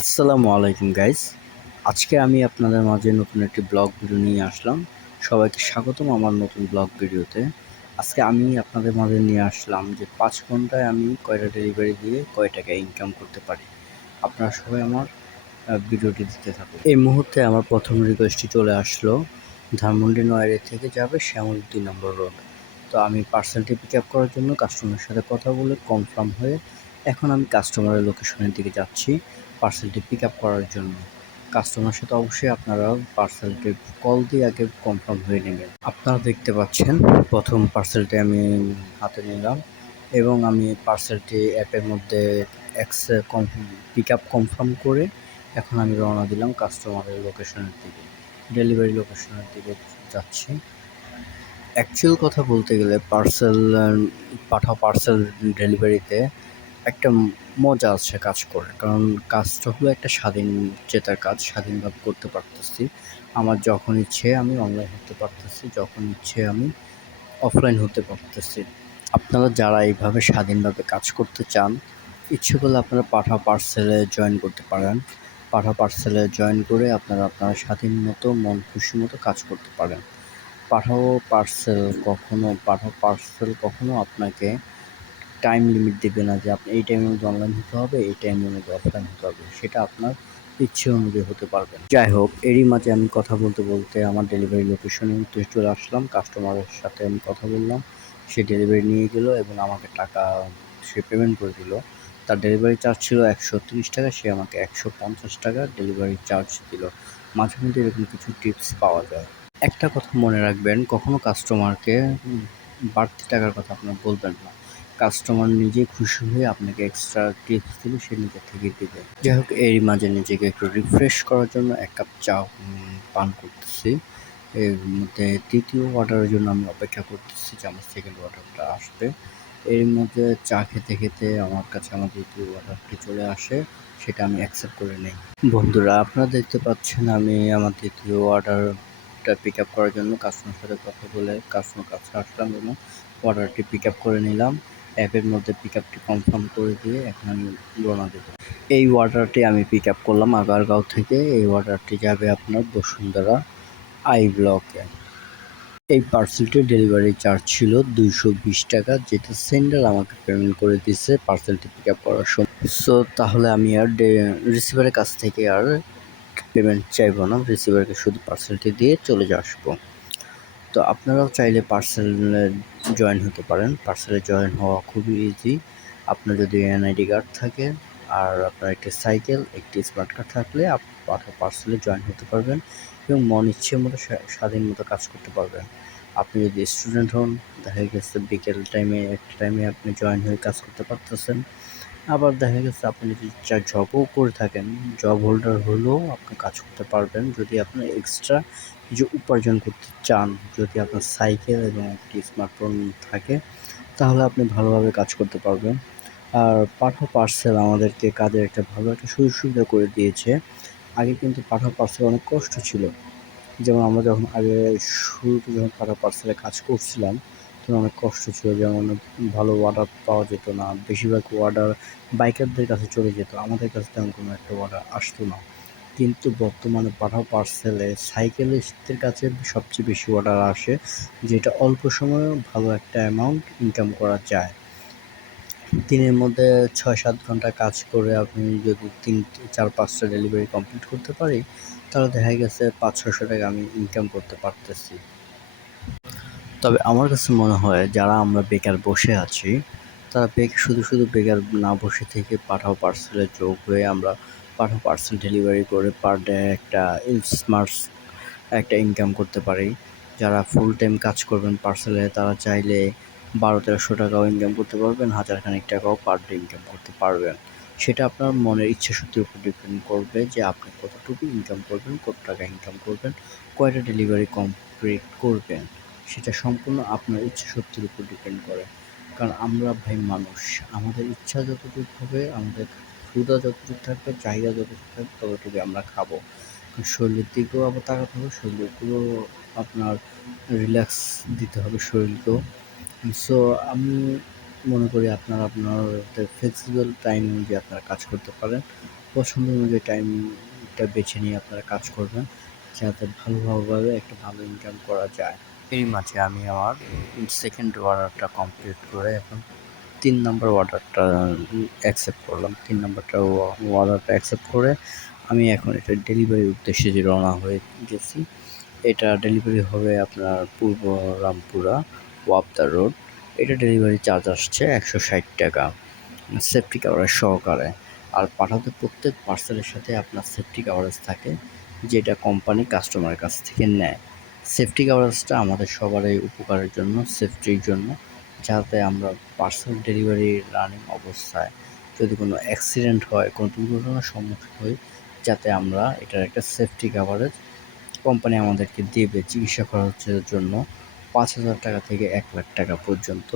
আসসালামু আলাইকুম গাইস। আজকে আমি আপনাদের মাঝে নতুন একটি ব্লগ ভিডিও নিয়ে আসলাম। সবাইকে স্বাগতম আমার নতুন ব্লগ ভিডিওতে। আজকে আমি আপনাদের মাঝে নিয়ে আসলাম যে ৫ ঘন্টায় আমি কয়টা ডেলিভারি দিয়ে কয় টাকা ইনকাম করতে পারি। আপনারা সবাই আমার ভিডিওটি দেখতে থাকুন। এই মুহূর্তে আমার প্রথম রিকোয়েস্টটি চলে আসলো। ধানমন্ডি নয়ারি থেকে যাবে শ্যামল ২ নম্বর রোড। তো আমি পার্সেলটি পিক আপ করার জন্য কাস্টমারের সাথে কথা বলে কনফার্ম হয়ে এখন আমি কাস্টমারের লোকেশনের দিকে যাচ্ছি পার্সেলটি পিক আপ করার জন্য। কাস্টমারের সাথে অবশ্যই আপনারা পার্সেলটি কল দিয়ে আগে কনফার্ম হয়ে নেবেন। আপনারা দেখতে পাচ্ছেন প্রথম পার্সেলটি আমি হাতে নিলাম এবং আমি পার্সেলটি অ্যাপের মধ্যে পিক আপ কনফার্ম করে এখন আমি রওনা দিলাম কাস্টমারের লোকেশনের দিকে, ডেলিভারি লোকেশনের দিকে যাচ্ছি। অ্যাকচুয়াল কথা বলতে গেলে পার্সেল ডেলিভারিতে একটা মজা আছে কাজ করে, কারণ কাজটা হলো একটা স্বাধীনচেতার কাজ, স্বাধীনভাবে করতে পারতেছি। আমার যখন ইচ্ছে আমি অনলাইন হতে পারতেছি, যখন ইচ্ছে আমি অফলাইন হতে পারতেছি। আপনারা যারা এইভাবে স্বাধীনভাবে কাজ করতে চান, ইচ্ছে করলে আপনারা পার্সেলে জয়েন করতে পারেন। পার্সেলে জয়েন করে আপনারা আপনার স্বাধীন মতো মন খুশি মতো কাজ করতে পারেন। পার্সেল কখনো আপনাকে টাইম লিমিট দেবে না যে আপনি এই টাইমের মধ্যে অনলাইন হতে হবে, এই টাইমের মধ্যে অফলাইন হতে হবে। সেটা আপনার ইচ্ছে অনুযায়ী হতে পারবেন। যাই হোক, এরই মাঝে আমি কথা বলতে বলতে আমার ডেলিভারি লোকেশনে চলে আসলাম। কাস্টমারের সাথে আমি কথা বললাম, সে ডেলিভারি নিয়ে গেল এবং আমাকে টাকা সে পেমেন্ট করে দিল। তার ডেলিভারি চার্জ ছিল ১৩০ টাকা, সে আমাকে ১৫০ টাকা ডেলিভারি চার্জ দিল। মাঝে মধ্যে এরকম কিছু টিপস পাওয়া যায়। একটা কথা মনে রাখবেন, কখনো কাস্টমারকে বাড়তি টাকার কথা আপনার বলবেন না। কাস্টমার নিজে খুশি হয়ে আপনাকে এক্সট্রা টিপস দিলে সে নিজে থেকেই দেবে। যাই হোক, এরই মাঝে নিজেকে একটু রিফ্রেশ করার জন্য ১ কাপ চা পান করতেছি। এর মধ্যে ৩য় অর্ডারের জন্য আমি অপেক্ষা করতেছি যে আমার সেকেন্ড অর্ডারটা আসবে। এর মধ্যে চা খেতে খেতে আমার কাছে আমার ২য় অর্ডারটি চলে আসে, সেটা আমি অ্যাকসেপ্ট করে নেই। বন্ধুরা, আপনারা দেখতে পাচ্ছেন আমি আমার ২য় অর্ডারটা পিক আপ করার জন্য কাস্টমারের সাথে কথা বলে কাস্টমার কাছে আসলাম এবং অর্ডারটি পিক আপ করে নিলাম। অ্যাপের মধ্যে পিক আপটি কনফার্ম করে দিয়ে এখন আমি রওনা দেব। এই অর্ডারটি আমি পিক আপ করলাম আগারগাঁও থেকে। এই অর্ডারটি যাবে আপনার বসুন্ধরা আই ব্লকে। এই পার্সেলটির ডেলিভারি চার্জ ছিল ২২০ টাকা, যেটা সেন্ডার আমাকে পেমেন্ট করে দিছে পার্সেলটি পিক আপ করার সময়। সো তাহলে আমি আর রিসিভারের কাছ থেকে আর পেমেন্ট চাইবো না, রিসিভারকে শুধু পার্সেলটি দিয়ে চলে আসবো। তো আপনারাও চাইলে পার্সেলে জয়েন হতে পারেন। পার্সেলে জয়েন হওয়া খুবই ইজি। আপনার যদি এনআইডি কার্ড থাকে আর আপনার একটি সাইকেল, একটি স্মার্ট কার্ড থাকলে পার্সেলে জয়েন হতে পারবেন এবং মন ইচ্ছে মতো স্বাধীন মতো কাজ করতে পারবেন। আপনি যদি স্টুডেন্ট হন, দেখা গেছে বিকেল টাইমে একটা টাইমে আপনি জয়েন হয়ে কাজ করতে পারতেছেন। আবার দেখা গেছে আপনি যদি জবও করে থাকেন, জব হোল্ডার হলেও আপনি কাজ করতে পারবেন যদি আপনার এক্সট্রা কিছু উপার্জন করতে চান। যদি আপনার সাইকেল এবং একটি স্মার্টফোন থাকে তাহলে আপনি ভালোভাবে কাজ করতে পারবেন। আর পার্সেল আমাদেরকে কাজের একটা ভালো একটা সুযোগ সুবিধা করে দিয়েছে। আগে কিন্তু পার্সেল অনেক কষ্ট ছিল। যেমন আমরা যখন আগে শুরুতে যখন পার্সেলে কাজ করছিলাম তখন অনেক কষ্ট ছিল, যেমন ভালো অর্ডার পাওয়া যেত না। বেশিরভাগ অর্ডার বাইকারদের কাছে চলে যেত, আমাদের কাছে তেমন কোনো একটা অর্ডার আসতো না। কিন্তু বর্তমানে পার্সেলে সাইকেলিস্টদের কাছে সবচেয়ে বেশি অর্ডার আসে, যেটা অল্প সময়ে ভালো একটা অ্যামাউন্ট ইনকাম করা যায়। দিনের মধ্যে ৬-৭ ঘন্টা কাজ করে আপনি যদি ৪-৫টা ডেলিভারি কমপ্লিট করতে পারি, তাহলে দেখা গেছে ৫00-৬০০ টাকা আমি ইনকাম করতে পারতেছি। তবে আমার কাছে মনে হয় যারা আমরা বেকার বসে আছি, তারা শুধু বেকার না বসে থেকে পার্সেলে যোগ হয়ে আমরা পার্সেল ডেলিভারি করে পার ডে একটা ইনকাম করতে পারি। যারা ফুল টাইম কাজ করবেন পার্সেলে, তারা চাইলে ১২00-১৩০০ টাকাও ইনকাম করতে পারবেন, ১০০০ খানিক টাকাও পার ডে ইনকাম করতে পারবেন। সেটা আপনার মনের ইচ্ছাশক্তির উপর ডিপেন্ড করবে যে আপনি কতটুকু ইনকাম করবেন, কত টাকা ইনকাম করবেন, কয়টা ডেলিভারি কমপ্লিট করবেন। সেটা সম্পূর্ণ আপনার ইচ্ছাশক্তির উপর ডিপেন্ড করে। কারণ আমরা ভাই মানুষ, আমাদের ইচ্ছা যতটুকু হবে, আমাদের ক্ষুধা যতটুকু থাকবে, চাহিদা যতটুকু থাকবে ততটুকুই আমরা খাবো। শরীরের দিকেও আবার তাকাতে হবে, শরীরকেও আপনার রিল্যাক্স দিতে হবে শরীরকেও। সো আমি মনে করি আপনারা আপনাদের ফ্লেক্সিবল টাইম অনুযায়ী আপনারা কাজ করতে পারেন। পছন্দ অনুযায়ী টাইমটা বেছে নিয়ে আপনারা কাজ করবেন, যাতে ভালোভাবে একটা ভালো ইনকাম করা যায়। এরই মাঝে আমি আমার সেকেন্ড অর্ডারটা কমপ্লিট করে এখন ৩ নাম্বার অর্ডারটা অ্যাকসেপ্ট করলাম। ৩ নাম্বারটা অর্ডারটা অ্যাকসেপ্ট করে আমি এখন এটা ডেলিভারির উদ্দেশ্যে রওনা হয়ে গেছি। এটা ডেলিভারি হবে আপনার পূর্ব রামপুরা ওয়াপদা রোড। এটা ডেলিভারি চার্জ আসছে ১৬০ টাকা সেফটি কভারেজ সহকারে। আর পাঠাতে প্রত্যেক পার্সেলের সাথে আপনার সেফটি কভারেজ থাকে, যেটা কোম্পানি কাস্টমারের কাছ থেকে নেয়। সেফটি কভারেজটা আমাদের সবারই উপকারের জন্য, সেফটির জন্য, যাতে আমরা পার্সেল ডেলিভারি রানিং অবস্থায় যদি কোনো অ্যাক্সিডেন্ট হয়, কোনো দুর্ঘটনার সম্মুখীন হই, যাতে আমরা এটার একটা সেফটি কভারেজ কোম্পানি আমাদেরকে দেবে চিকিৎসা খরচের জন্য ৫,০০০ টাকা থেকে ১,০০,০০০ টাকা পর্যন্ত